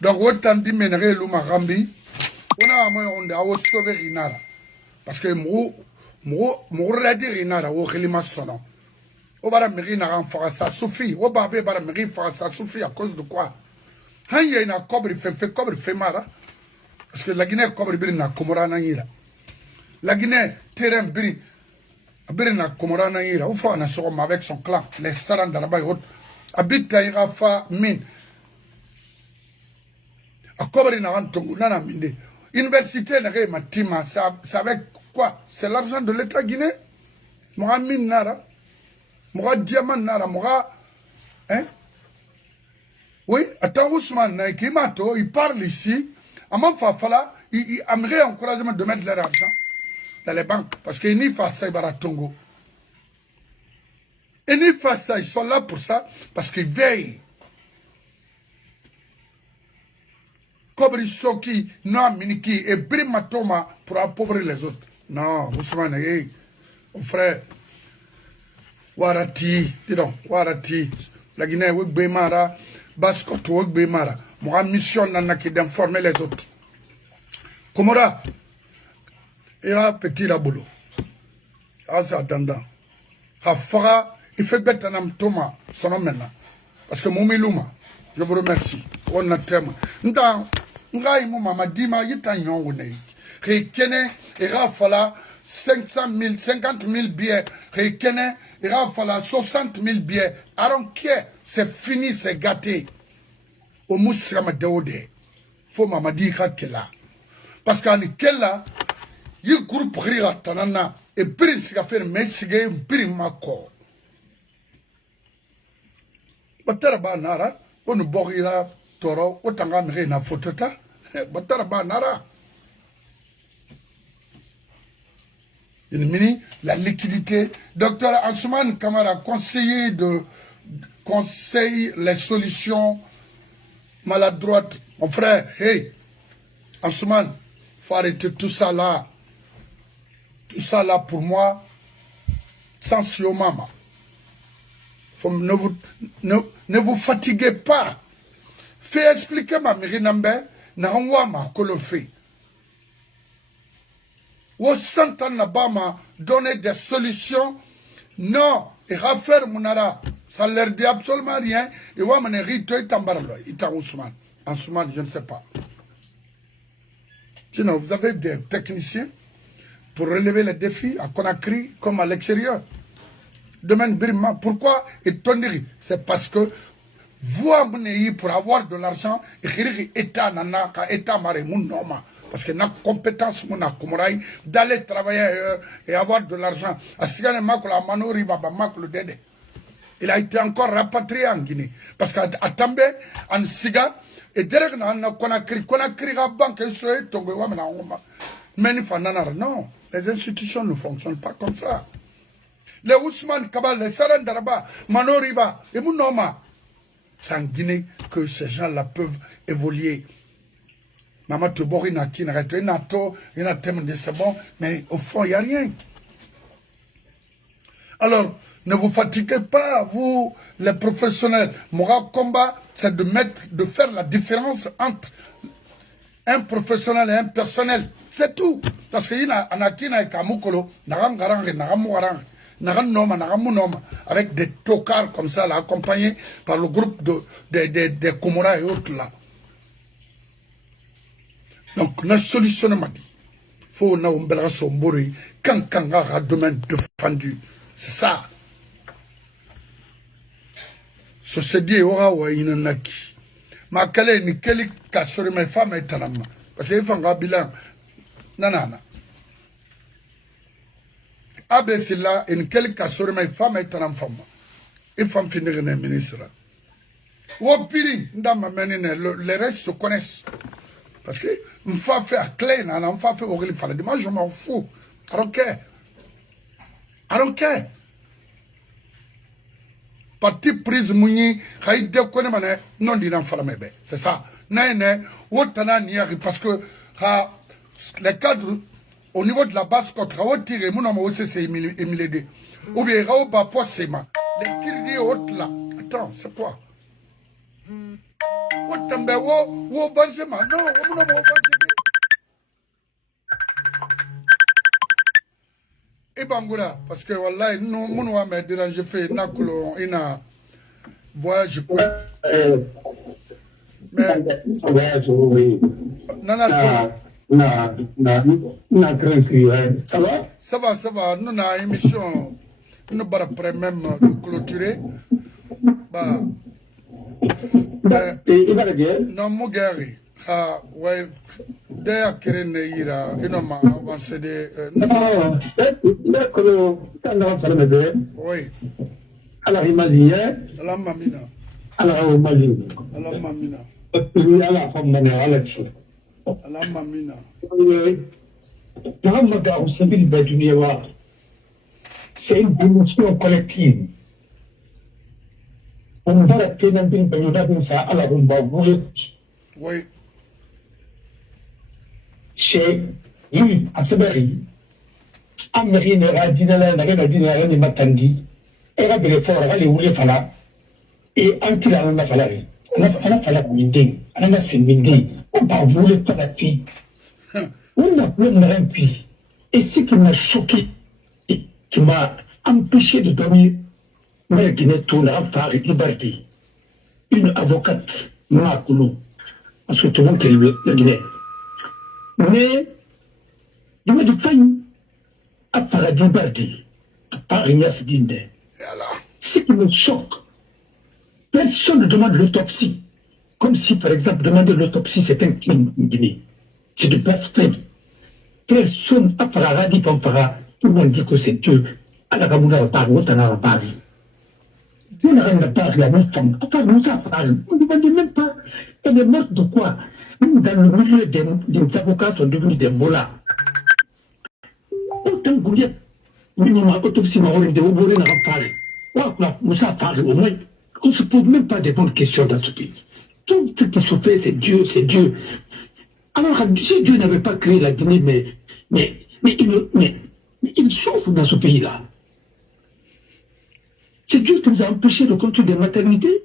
Donc, autant dit, ménéré, l'homme rambi, on a sauvé Rinara. Parce que Mouradi Rinara, au Relima Sono. Au Baramérina, en Farasa Soufi, au Babé Baramérina, Farasa Soufi, à cause de quoi? Il y a une cobre, fait cobre, fait mara. Parce que la Guinée, cobre, birina, Komorana Ira. La Guinée, terrain, birina, Komorana Ira. Au fond, on a sur avec son clan, les Saran d'Araba et autres. Habite à Irafa, mine. A cobre, n'a rien tongu, n'a minde. Université, n'a rien matima. C'est avec quoi? C'est l'argent de l'État guinéen. Moura mine nara. Moura diamant nara. Moura. Hein? Oui, attends, Ousmane Naïkimato, il parle ici. Amam Fafala, il aimerait encouragement de mettre leur argent dans les banques. Parce qu'il n'y a pas ça, il va Tongo. Et n'y pas ça, ils sont là pour ça, parce qu'ils veillent. Kobri Soki, non, Miniki, et Brimatoma pour appauvrir les autres. Non, Ousmane, mon frère, Warati, dis donc, Warati, la Guinée, Wikbemara, Bascot, Wikbemara. Moi, mission nana qui d'informer les autres. Komora, il y a un petit laboulot. Ah, c'est attendant. Hafara, il fait bête un homme Thomas, son nom maintenant. Parce que mon Milouma, je vous remercie. On a thème. N'ta, n'ga mon maman dima, il t'a yon ouné. Rékene, il va falloir 500 000, 50 000 billets. Rékene, il va falloir 60 000 billets. Alors, c'est fini, c'est gâté. Au moussama deode, faut mama dire qu'elle a. Parce qu'en kella, il groupe rira tanana, et prince a fait un message, prince ma corps. Bataraba nara, on ne borira toro, otanga mire na fotota, bataraba nara. Une mini, la liquidité. Docteur Ansuman Kamara, conseiller les solutions maladroite, mon frère, hey, Ansuman, faut arrêter tout ça là. Tout ça là pour moi, sans sio maman. Ne vous fatiguez pas. Fais expliquer ma mirinambe, na ma que le fait. Au santan na bama, donner des solutions. Non, et refaire monara. Ça ne leur dit absolument rien. Et ouais, mon hérito est en barlo. Il est en Ousmane. En Ousmane, je ne sais pas. Sinon, vous avez des techniciens pour relever les défis à Conakry comme à l'extérieur. Domaine Birma. Pourquoi étonnerie? C'est parce que vous amenez pour avoir de l'argent et État nana, État maré, mon normal. Parce que notre compétence, mon akomoraï, d'aller travailler ailleurs et avoir de l'argent. À Sigane Makola, Manori, Baba Makolo Dede. Il a été encore rapatrié en Guinée. Parce qu'à També, en Siga, et derrière Conakry, la banque, est tombée. Mais non, les institutions ne fonctionnent pas comme ça. Les Ousmane Kabal, les Saran Daraba, Manoriva, et Mounoma. C'est en Guinée que ces gens-là peuvent évoluer. Maman Tobori n'a qui n'arrête, il n'a tort, il n'a tellement de c'est bon, mais au fond, il n'y a rien. Alors, ne vous fatiguez pas, vous, les professionnels. Mon combat, c'est de faire la différence entre un professionnel et un personnel. C'est tout. Parce qu'il y a un qui n'a qu'à Moukolo, avec des tocards comme ça, là, accompagnés par le groupe des Comoras et autres là. Donc, la solution m'a dit, il faut que son bourri, quand un domaine défendu. C'est ça. Société aura ou une naki. Ma calé ni quel cas sur mes femmes et tanama. Parce que font un bilan. Nanana. Abe c'est là, une quel cas sur mes femmes et tanam femme. Et femme finir une ministre. Ou pire, dans ma menine, les restes se connaissent. Parce que, une fois fait à clé, une fois fait au relais, moi je m'en fous. I don't care. I don't care. Parti prise mouni, hay de kone mané, non di nan fala mebe. C'est ça. Naine, wotana niari, parce que les cadres, au niveau de la base, contre Rao tiré, mon nom aussi c'est Emile. Ou bien Rao Bapo Sema. Les kirdi haute là. Attends, c'est quoi? What tambe wo Benjamin? No, wo no Benjamin. Et Bangura, parce que wallahi, nous, mon wa me déranger fait na kulo ina voyage quoi. Mais voyage oui. Nana na transcrire. Ça va? Ça va. Nous na émission nous bara après même de clôturer. Bah il va le dire. Non mugari. Ha ouais d'ailleurs kéré ira inoma avancé de oui. Alors imagine. Allah mamina. Alors imagine. Allah mamina. Allah femme Alex. Allah mamina. C'est une émotion collective. On va la pénaliser par ça à la rumba. Oui. Chez lui, à Seberi, Amérine Radinala, Nadina, Matandi, et la belle fort, elle est où les fala, et un qui l'a fallu. On a fallu midi, on a fait midi, on va vouloir faire la fille. On a plein de puis. Et ce qui m'a choqué, qui m'a empêché de dormir, mais Guinée tout là, par liberté. Une avocate, Makoulou, parce que tout le monde est le Guinée. Mais, il m'a dit, failli, à Paradis Bardi, à Paris Dinde. Ce qui me choque, personne ne demande l'autopsie. Comme si, par exemple, demander l'autopsie, c'est un crime en Guinée. C'est de blasphème. Personne, à Paradis Pampara, tout le monde dit que c'est Dieu. À la Gamouna, à Paris, on a Paris. On n'a rien à Paris, la même femme. À part nous, à Paris, on ne demande même pas. Elle est morte de quoi? Dans le milieu des avocats sont devenus des mollahs. Autant que vous dites, autopsie, on ne se pose même pas de bonnes questions dans ce pays. Tout ce qui se fait, c'est Dieu, c'est Dieu. Alors, si Dieu n'avait pas créé la Guinée, mais il souffre dans ce pays-là. C'est Dieu qui nous a empêchés de construire des maternités.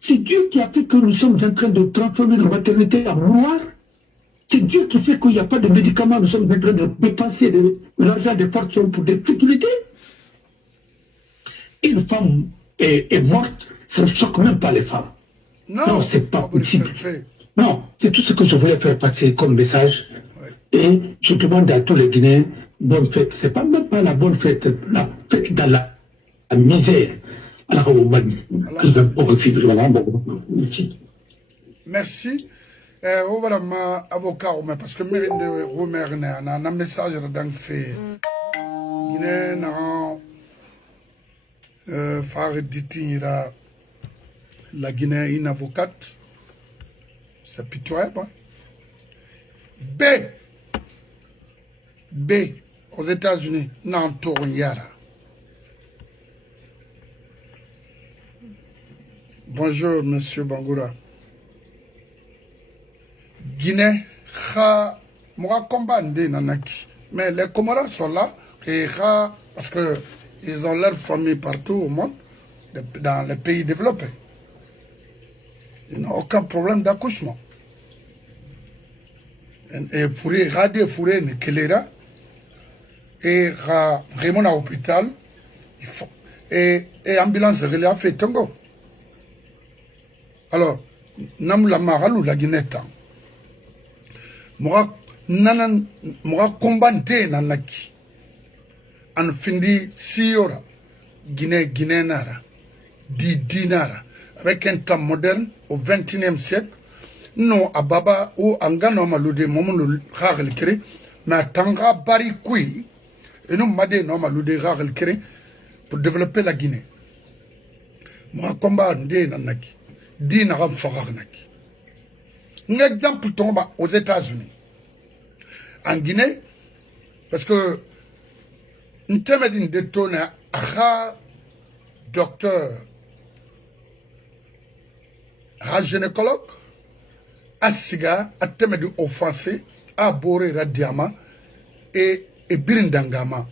C'est Dieu qui a fait que nous sommes en train de transformer nos maternités en mouroirs. C'est Dieu qui fait qu'il n'y a pas de médicaments. Nous sommes en train de dépenser de l'argent des fortunes pour des futilités. Une femme est morte, ça ne choque même pas les femmes. Non, c'est pas possible. Non, c'est tout ce que je voulais faire passer comme message. Ouais. Et je demande à tous les Guinéens, bonne fête. C'est pas même pas la bonne fête, la fête dans la misère. Merci. On va ma avocat parce que mérite de remercier un message dans fait Guinée na faire ditira la Guinée une avocate c'est pitoyable. B aux États-Unis n'entoure yara. Bonjour, monsieur Bangoura. Guinée, moi combat nanaki. Mais les Comoras sont là, et parce qu'ils ont leur famille partout au monde, dans les pays développés. Ils n'ont aucun problème d'accouchement. Et Fouré, Radé Fouré, Kelera, et Raymond à l'hôpital, et ambulance relais a fait Tongo. Alors, nam la maralou la Guinée-ta. Moi combattre nanaki. En findi siora Guinée nara. Dinara. Avec un temps moderne au XXIe siècle. Non, à Baba ou Angano Maloude, moment le rare kéré, mais Tanga Bari Kui, et nous Madé non Maloude rare kéré, pour développer la Guinée. Moi combat nanaki. Dinara Fagarnaki. Un exemple tombe aux États-Unis. En Guinée, parce que nous sommes de tonner à docteur, à gynécologue, à siga, à thème de offensé, à boré radiama et birindangama.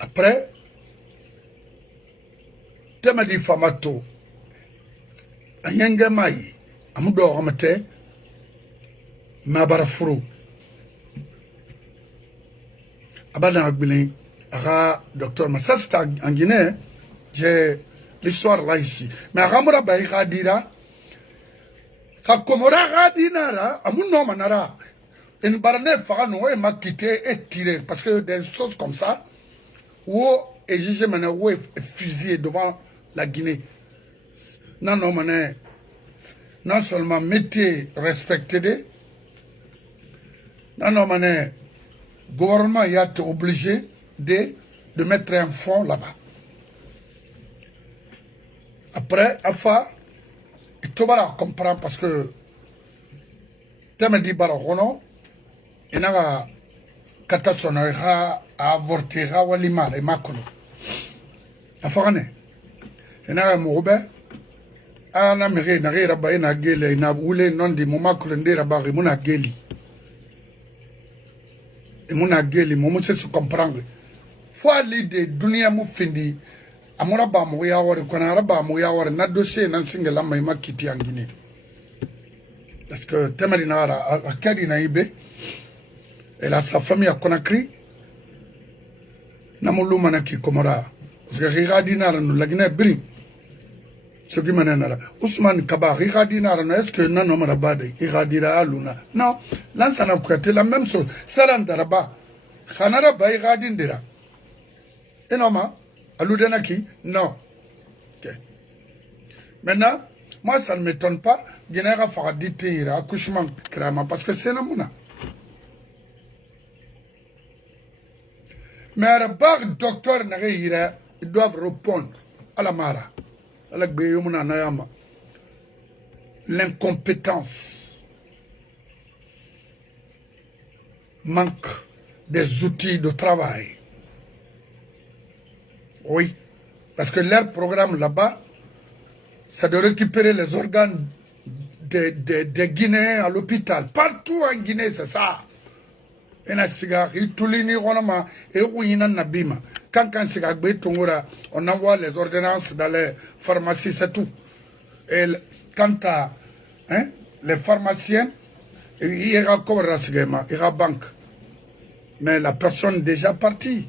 Après, thème de famato, anyanga mai amudo amate mabarafuru abana agbili aga docteur Massasta en Guinée j'ai l'histoire là ici mais agamura ba igadira ka komora gadinara amuno manara une barne fagano e makité et tiré parce que des choses comme ça où et jugé mané où fusillé devant la Guinée non non mané non seulement métier respecté non non mané gouvernement y a été obligé de mettre un fonds là-bas. Après, Alpha, il faut comprendre parce que Teme dit Barogono, il y a Katasono, il a avorté, il a Walima, il m'a connu. Afghane, il y a Moube, un Américain, il y a Rabaïna Gele, il y a Woulé, non di Momakulende, Rabari, Muna Geli. Et Muna Geli, Momo se comprendre. Faut aller de dunia mu findi amura ba mu ya wari kona raba mu ya wari na dossier nan singela mai makiti en Guinée parce que temari na ara akadi na ibe elle a sa famille à Conakry na mulu manaki komora parce que rigadi na no la Guinée bri ce qui manana Ousmane Kaba rigadi na no est-ce que nano marabade iradira aluna non là ça n'a pas été la même chose sarandaraba khanara ba rigadi ndira et non, Aloudenaki, non. Okay. Maintenant, moi, ça ne m'étonne pas. Guinée a fait dit accouchement parce que c'est un mouna. Mais le bar docteur ils doivent répondre à la Mara. À la Nayama. L'incompétence. Manque des outils de travail. Oui, parce que leur programme là-bas, c'est de récupérer les organes des Guinéens à l'hôpital. Partout en Guinée, c'est ça. Et la cigare, il toulini ronama et ouina nabima. Quand on envoie les ordonnances dans les pharmacies, c'est tout. Et quant à les pharmaciens, il y a comme Rasgema, il y a banque. Mais la personne est déjà partie.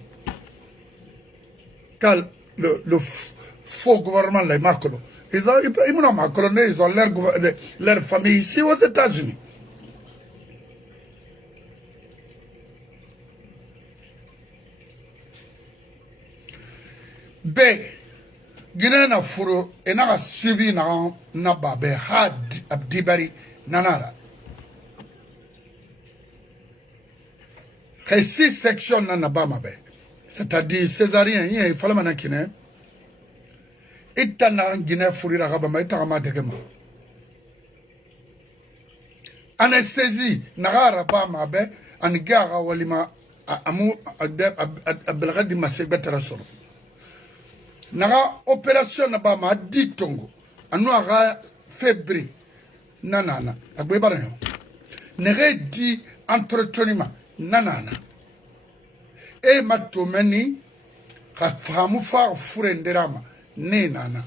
Quand le faux gouvernement, les Macron, ils ont leur famille ici aux États-Unis. B. Guinée na furo et n'a suivi na babe had abdibari nanara. Et 6 sections na bamabe. C'est-à-dire, césarien, il fallait m'en Guinée. Et t'en as en Guinée, fourri la rabama, et t'en as de gama. Anesthésie, n'a rabama, en gare, walima, amu, abelradi masébet rasolo. N'a opération nabama, dit tongo, anou ara fébrile, nanana, agbebaran. N'a dit entreteniment, nanana. Et matomeni ka famu fa furenderama ne nana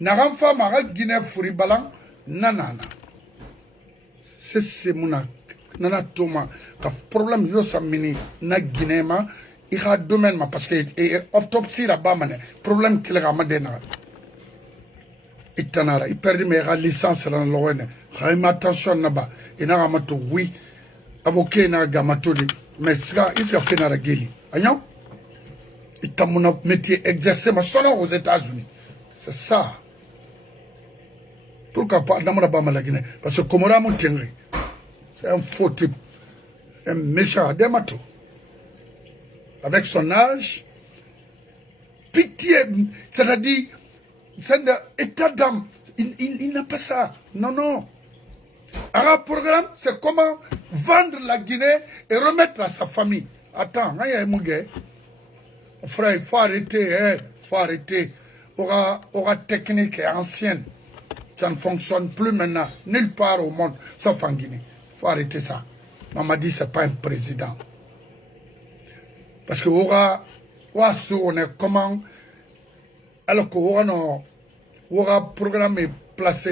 nagam fa maga Guinée furi balan nanana c'est muna nana toma ka problème yo samini na Guinée ma i ha domaine ma parce que autopsie la ba mané problème qu'il ga madena itanara i perdi me ga licence la lowene ha ma attention na ba ina ga mato oui avocat na gamatoli mais ça il s'est fait na rageli agnon il t'a mon métier exercé ma sono aux États-Unis c'est ça pourquoi pas dans mon bama la Guinée parce que Komora Moutengri c'est un faux type un méchant démato avec son âge pitié c'est-à-dire c'est un état d'âme il n'a pas ça non non. Un programme, c'est comment vendre la Guinée et remettre à sa famille. Attends, frère, il faut arrêter, faut arrêter. Aura technique ancienne. Ça ne fonctionne plus maintenant, nulle part au monde, sauf en Guinée. Il faut arrêter ça. Maman dit c'est pas un président. Parce que on est comment, alors qu'on aura programme placé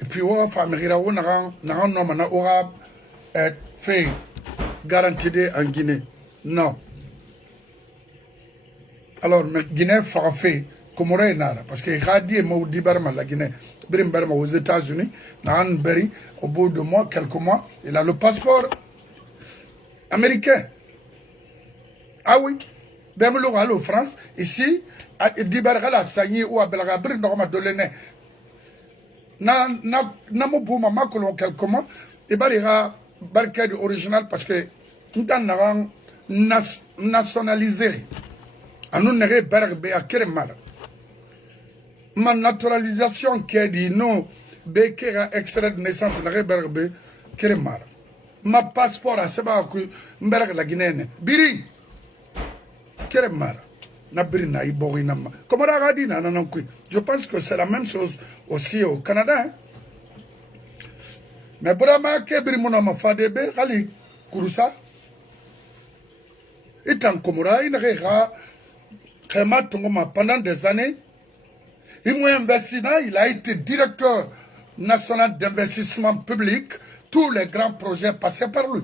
et puis aura famille on aura fait garantie en Guinée. Non. Alors, Guinée fera fait comme parce que Radi et Maudi Barma, la Guinée, Brim Barma aux États-Unis, Nan Berry, au bout de quelques mois, il a le passeport américain. Ah oui, Bemelo à France, ici, Dibargala Sagni ou à Belgabri, Norma de l'Aîné. Namobouma Makolon quelques mois, et Barira barricade original parce que nous avons nationalisé. Nous n'avons pas de mal. Ma naturalisation qui est dit non, Bekera extrait de naissance n'a pas de mal. Ma passeport a seba que m'berg la Guinée. Biri, Keremar, na biri na ibori na ma. Comme on a dit, je pense que c'est la même chose aussi au Canada. Hein? Mais Brahma Kebri Monama Fadebe, Ali Kurusa, étant Komura, il rira, Kema Tongoma pendant des années. Il m'a investi, il a été directeur national d'investissement public. Tous les grands projets passaient par lui.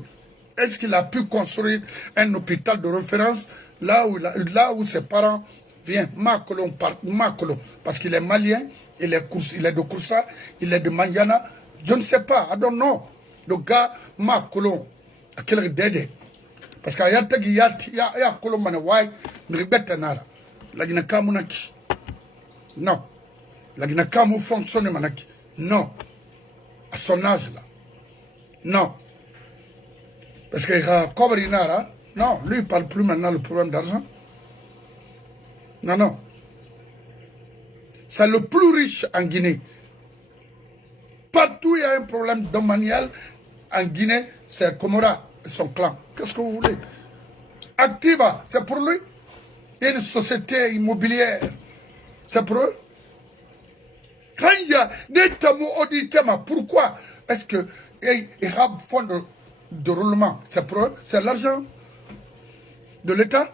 Est-ce qu'il a pu construire un hôpital de référence là où ses parents viennent, Makolo, parce qu'il est malien, il est de Koussa, il est de Mandiana. Je ne sais pas, I don't know. Le gars, Makolo, à quel dédé. Parce qu'il y a Kolo Manawai, Mribeta la Guinée-Kamunaki. Non. La Guinée-Kamu fonctionne, Manaki. Non. À son âge, là. Non. Parce que Kobrinara, non, lui, il ne parle plus maintenant le problème d'argent. Non, non. C'est le plus riche en Guinée. Partout, il y a un problème domanial en Guinée, c'est Komora et son clan. Qu'est-ce que vous voulez? Activa, c'est pour lui. Il y a une société immobilière. C'est pour eux. Quand il y a des tamous audités, pourquoi est-ce que il y a un fonds de roulement? C'est pour eux, c'est l'argent de l'État.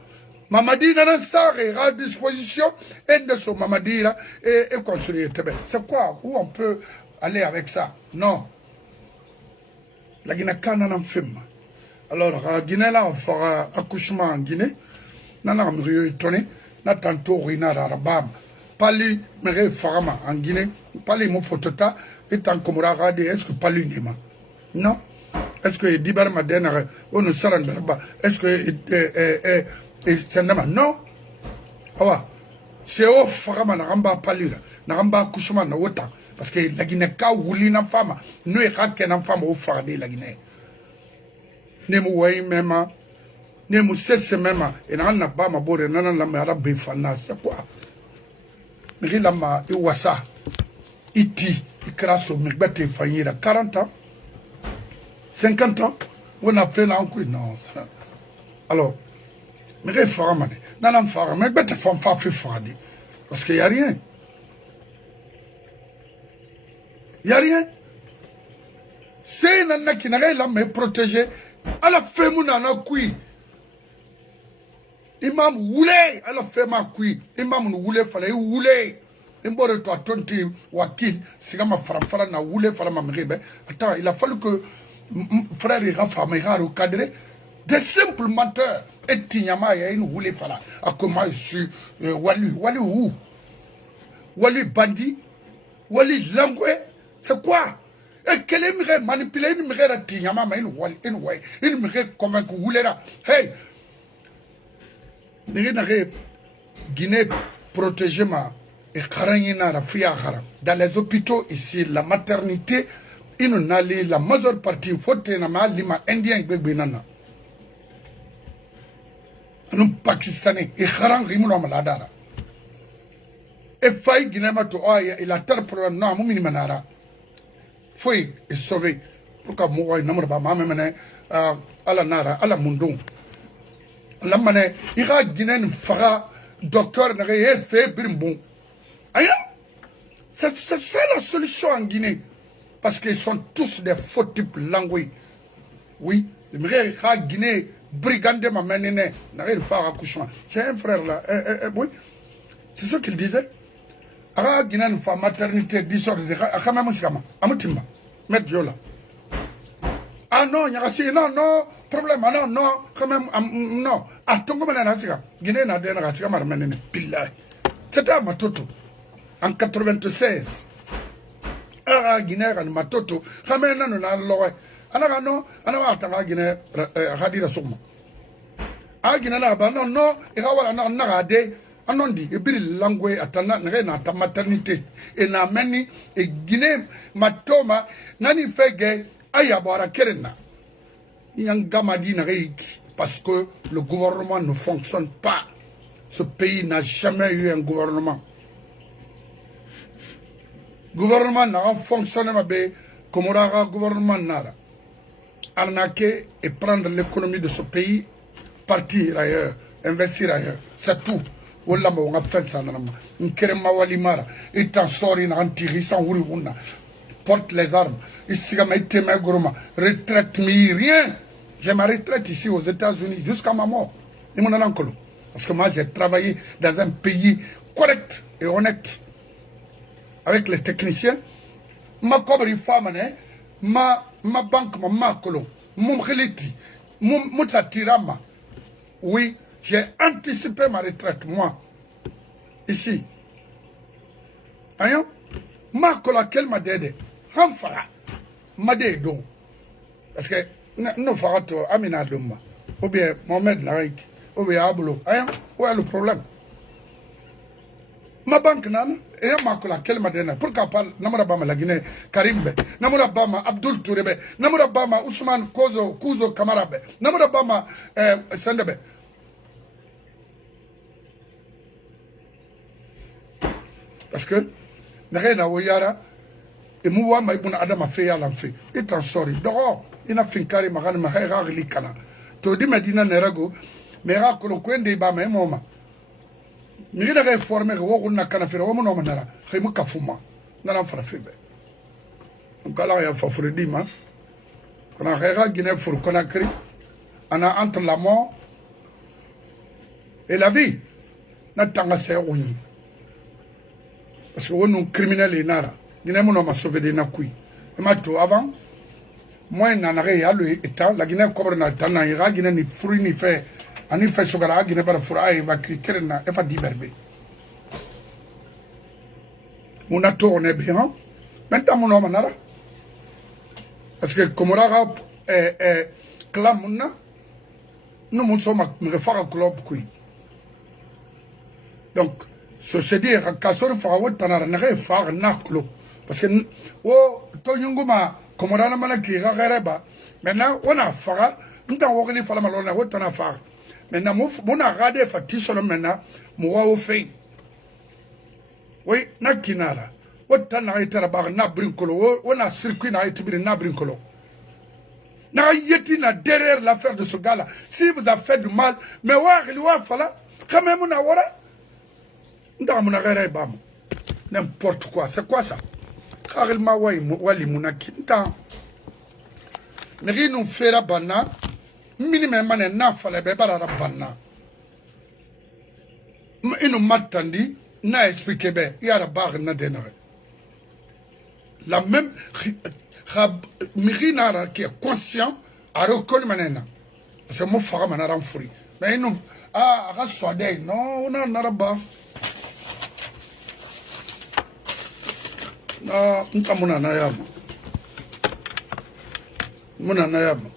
Mamadi Nanansar est à disposition et de ce Mamadi là et construire. C'est quoi? Où on peut aller avec ça? Non. La Guinée n'en fait. Alors, la Guinée là, on fera accouchement en Guinée. Nana Mrio étonné. Natanto Rina Rabam. Pali Mere Farama en Guinée. Pali Mofotota. Et tant que Mouragade, est-ce que Pali Nima? Non. Est-ce que Dibar Madena, on ne s'en pas? Est-ce que c'est non? Ah, c'est au Farama Naramba Pali, Naramba Kushman, autant. Parce que la Guinée, quand vous voulez une femme, nous sommes une femme au Fardé, la Guinée. Nous sommes même, nous sommes même, et nous sommes pas ma bore, nous sommes la arabe fana, c'est quoi? Nous sommes la Iwasa, Iti, Ikraso, Migbete Fanyira, 40 ans, 50 ans, on a fait l'enquête, non. Alors, nous sommes Faramane, nous sommes Faramane, Migbete Fanyira, parce qu'il n'y a rien. Il n'y a rien. C'est un homme qui n'a rien mais protégé. À la fin, mon a cuit. Imam Woulé, à la fin, ma cuit. Imam Woulé, fallait Woulé. Imbore toi, tonti, wakil, c'est comme ma frère, na Woulé, fallait ma mère. Attends, il a fallu que frère et Rafa me cadré. Des simples menteurs. Et Tignama, il y a une Woulé, fallait. À comment je suis Wali. Wali où? Wali bandit. Wali langoué. C'est quoi? Et quel est manipulé, il me Tignama, mais il me convaincu Woulé là. Hey! Guinée protégée ma et dans les hôpitaux ici, la maternité, la majeure partie, faut lima indien bébénana. Nous pakistanais, et Kharang Rimuno Maladara. Et Faï Guinée Mato, il a tel problème, non, Moumini Manara. Faut est sauvé. Pourquoi moi, il n'a pas m'amener à la Nara, à la Mundung. La mané, il y a Guinée Fara, docteur, n'a rien fait, brimbon. C'est ça la solution en Guinée. Parce qu'ils sont tous des faux types langues. Oui, il y a Guinée, brigandé ma ménéné, n'a rien fait accouchement. J'ai un frère là, oui, c'est ce qu'il disait. aga Guinée une femme maternité 10 heures de akama musikama amutimba met jola ah non nyagasi non problème non quand même non atongo mena nasika Guinée na dena gasika marmenene billahi c'était matoto en 96 aga Guinée kan matoto kamena no na lowe anaka no ana atanga Guinée hadira sukma a Guinée na ba non ega wala na gade anondi ebiri langwe atana na ta maternité et na meni e Guinée matoma nani fege ayabara kerena Yangamadi parce que le gouvernement ne fonctionne pas. Ce pays n'a jamais eu un gouvernement. Le gouvernement n'a pas fonctionné, mais comme le gouvernement n'a arnaquer et prendre l'économie de ce pays, partir ailleurs, investir ailleurs. C'est tout. Wallah on a fait ça. On kerema walimara. Et t'en sort in antiri sans ourivuna. Porte les armes. Ici comme été magroma. Retraite mi rien. J'ai ma retraite ici aux États-Unis jusqu'à ma mort. Parce que moi j'ai travaillé dans un pays correct et honnête. Avec les techniciens. Ma cobri femme, ma banque, ma colon, mon reliti, mon satirama. Oui, j'ai anticipé ma retraite, moi. Ici. Ayon, ma colon, quelle m'a aidé? Hanfara. M'a aidé donc. Parce que nous faisons tout, Amina Douma, ou bien Mohamed Narik, ou bien Aboulo. Où est le problème? Ma banque, nana, et ma cola, quelle m'a donné? Pourquoi pas Namourabama la Guinée, Karimbe, Namourabama, Abdul Tourebe, Namourabama, Ousmane Kouzo Kamarabe, Namourabama, Sandebe. Parce que, Narena Oyara, et Mouwa Maïbouna Adam a fait à l'enfant, et t'en sors, dehors. Ina finkari magana mahera glikana to di medina nerago mera ko kwende ba me moma mi gina réformer wo na kana fere wo no manara khaymu kafuma ngana fara febe ngala ya fa fredima kana khayga gine fur kona kri ana entre la mort et la vie na tanga se woni parce que wonu criminel inara gine mo no ma sauver de na kui ma to avant moi nanare ya le état la Guinée cobre na tana ira Guinée ni fruit ni fait ani fait sogara Guinée bara fura ay va kerna e fa diberbe mona tourner bien maintenant mon homme nara parce que comme raga clamuna nous mon soma me faire club kui donc ce se dire kasor fa wa tanara na fa na club parce que o to nyunguma comme on a mal qui rareba maintenant on a fara nous t'en on fala malona on a fara maintenant mon a radé fati solo maintenant moi au fait oui na kinara on a été là-bas na brincolo on a circuit na été na brincolo na yeti na derrière l'affaire de ce gars là si vous a fait du mal mais wa fala quand même on a wara nda mon a rareba n'importe quoi c'est quoi ça carrément wali munaki nta nous fera banna minimum mané na fala be barara banna inu matandi na expliquer be yara bar na denare la même Mirinara qui est conscient a reconnu manena c'est mon fara manara furi mais inu raswade non on a naraba na ntamuna na yama muna na yama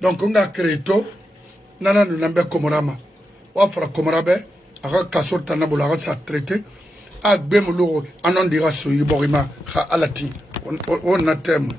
donc on a créé tout nana nous n'avons komorama on fera komorabe aka kasor tanabula aka sa traité a gbemulu anon dira so yiborima kha alati on a thème